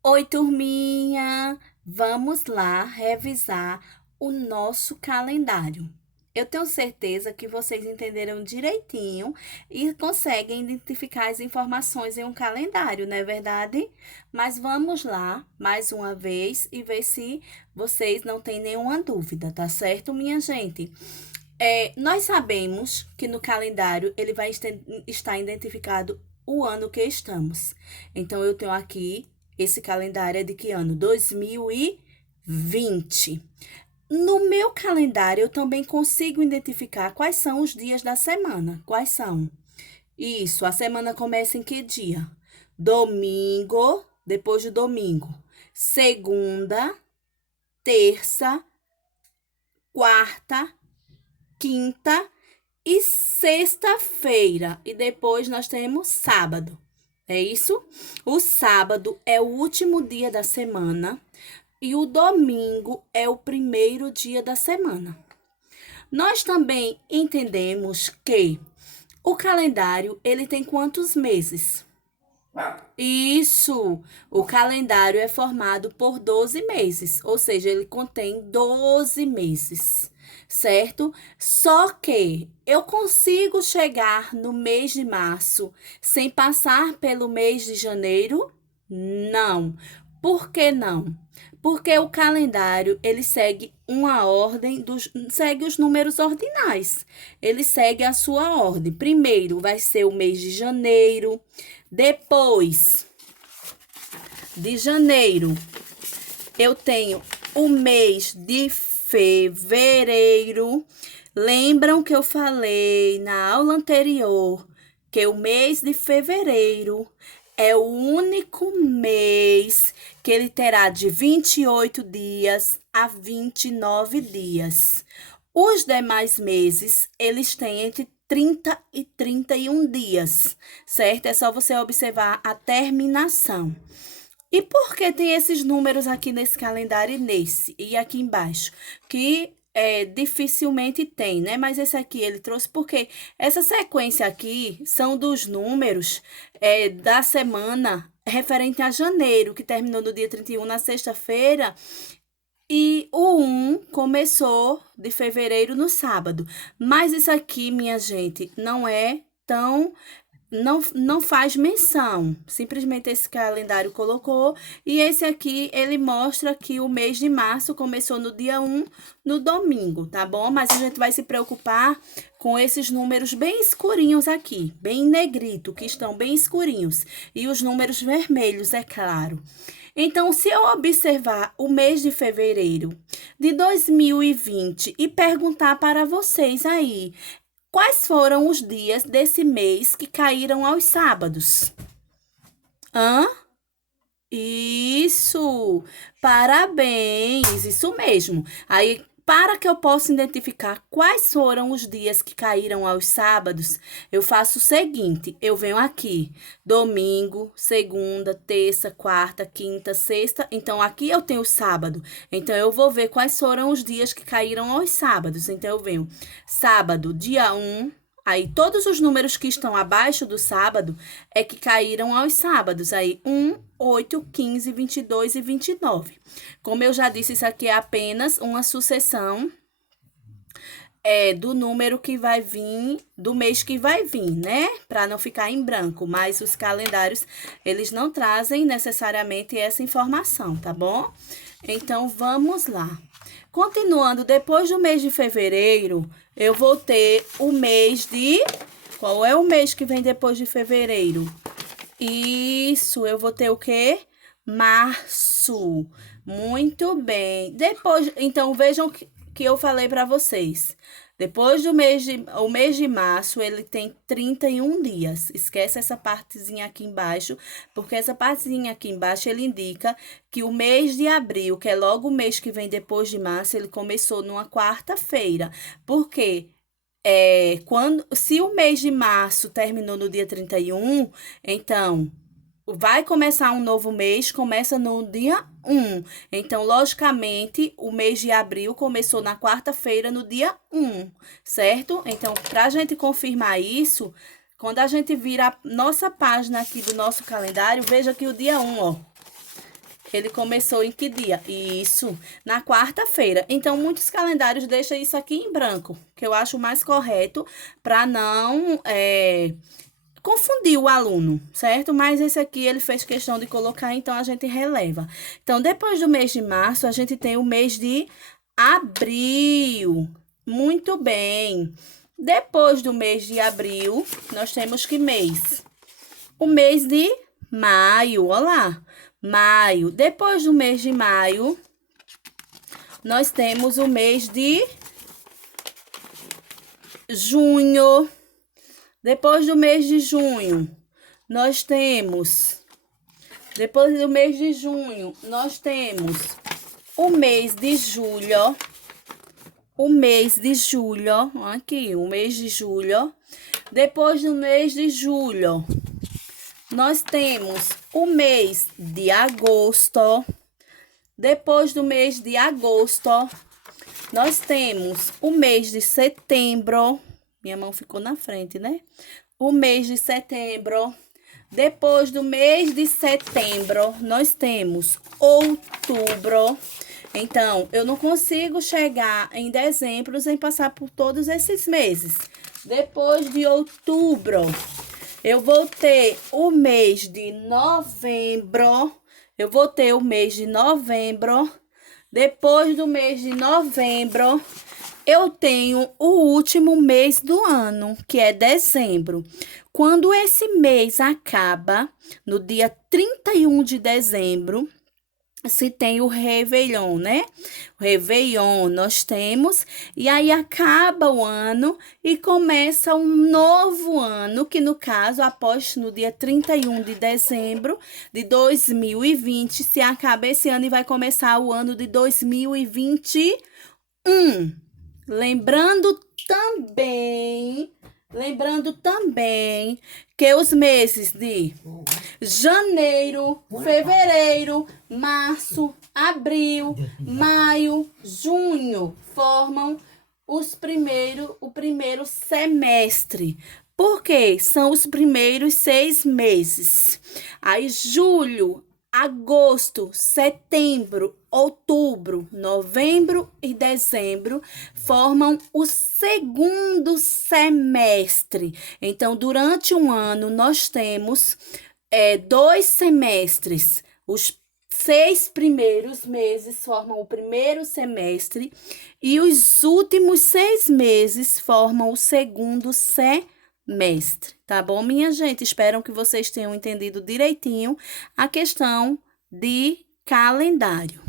Oi, turminha! Vamos lá revisar o nosso calendário. Eu tenho certeza que vocês entenderam direitinho e conseguem identificar as informações em um calendário, não é verdade? Mas vamos lá mais uma vez e ver se vocês não têm nenhuma dúvida, tá certo, minha gente? Nós sabemos que no calendário ele vai estar identificado o ano que estamos. Então, eu tenho aqui, esse calendário é de que ano? 2020. No meu calendário, eu também consigo identificar quais são os dias da semana. Quais são? Isso, a semana começa em que dia? Domingo, depois do domingo. Segunda, terça, quarta, quinta e sexta-feira. E depois nós temos sábado. É isso? O sábado é o último dia da semana e o domingo é o primeiro dia da semana. Nós também entendemos que o calendário, ele tem quantos meses? Isso! O calendário é formado por 12 meses, ou seja, ele contém 12 meses, certo? Só que eu consigo chegar no mês de março sem passar pelo mês de janeiro? Não. Por que não? Porque o calendário, ele segue uma ordem segue os números ordinais. Ele segue a sua ordem. Primeiro vai ser o mês de janeiro, depois de janeiro, eu tenho o mês de fevereiro. Lembram que eu falei na aula anterior que o mês de fevereiro é o único mês que ele terá de 28 dias a 29 dias. Os demais meses, eles têm entre 30 e 31 dias, certo? É só você observar a terminação. E por que tem esses números aqui nesse calendário e nesse? E aqui embaixo? Que dificilmente tem, né? Mas esse aqui ele trouxe porque essa sequência aqui são dos números da semana referente a janeiro, que terminou no dia 31 na sexta-feira, e o 1 começou de fevereiro no sábado. Mas isso aqui, minha gente, não faz menção. Simplesmente esse calendário colocou. E esse aqui, ele mostra que o mês de março começou no dia 1, no domingo, tá bom? Mas a gente vai se preocupar com esses números bem escurinhos aqui, bem negrito, que estão bem escurinhos. E os números vermelhos, é claro. Então, se eu observar o mês de fevereiro de 2020 e perguntar para vocês aí, quais foram os dias desse mês que caíram aos sábados? Hã? Isso! Parabéns! Isso mesmo. Aí, para que eu possa identificar quais foram os dias que caíram aos sábados, eu faço o seguinte: eu venho aqui, domingo, segunda, terça, quarta, quinta, sexta. Então, aqui eu tenho sábado. Então, eu vou ver quais foram os dias que caíram aos sábados. Então, eu venho sábado, dia 1. Aí, todos os números que estão abaixo do sábado é que caíram aos sábados. Aí, 8, 15, 22 e 29. Como eu já disse, isso aqui é apenas uma sucessão do número que vai vir, do mês que vai vir, né? Para não ficar em branco. Mas os calendários, eles não trazem necessariamente essa informação, tá bom? Então, vamos lá. Continuando, depois do mês de fevereiro, eu vou ter o mês de... Qual é o mês que vem depois de fevereiro? Isso, eu vou ter o quê? Março. Muito bem. Depois, então vejam que eu falei para vocês. Depois do o mês de março, ele tem 31 dias. Esquece essa partezinha aqui embaixo, porque essa partezinha aqui embaixo ele indica que o mês de abril, que é logo o mês que vem depois de março, ele começou numa quarta-feira. Por quê? Se o mês de março terminou no dia 31, então vai começar um novo mês, começa no dia 1. Então, logicamente, o mês de abril começou na quarta-feira, no dia 1, certo? Então, para a gente confirmar isso, quando a gente vira a nossa página aqui do nosso calendário, veja que o dia 1, ó, Ele começou em que dia? Isso, na quarta-feira. Então, muitos calendários deixam isso aqui em branco, que eu acho mais correto para não confundir o aluno, certo? Mas esse aqui ele fez questão de colocar, então a gente releva. Então, depois do mês de março, a gente tem o mês de abril. Muito bem. Depois do mês de abril, nós temos que mês? O mês de maio, olá. Maio. Depois do mês de maio, nós temos o mês de junho. Depois do mês de junho, nós temos... Depois do mês de junho, nós temos o mês de julho. O mês de julho, aqui, o mês de julho. Depois do mês de julho, nós temos o mês de agosto. Depois do mês de agosto, nós temos o mês de setembro. Minha mão ficou na frente, né? O mês de setembro. Depois do mês de setembro, nós temos outubro. Então, eu não consigo chegar em dezembro sem passar por todos esses meses. Depois de outubro, eu vou ter o mês de novembro. Eu vou ter o mês de novembro. Depois do mês de novembro, eu tenho o último mês do ano, que é dezembro. Quando esse mês acaba, no dia 31 de dezembro, se tem o Réveillon, né? O Réveillon nós temos, e aí acaba o ano e começa um novo ano, que no caso, após no dia 31 de dezembro de 2020, se acaba esse ano e vai começar o ano de 2021. Lembrando também que os meses de janeiro, fevereiro, março, abril, maio, junho formam o primeiro semestre. Por quê? São os primeiros 6 meses. Aí, julho, agosto, setembro, outubro, novembro e dezembro formam o segundo semestre. Então, durante um ano, nós temos 2 semestres. Os 6 primeiros meses formam o primeiro semestre e os últimos 6 meses formam o segundo semestre. Tá bom, minha gente? Espero que vocês tenham entendido direitinho a questão de calendário.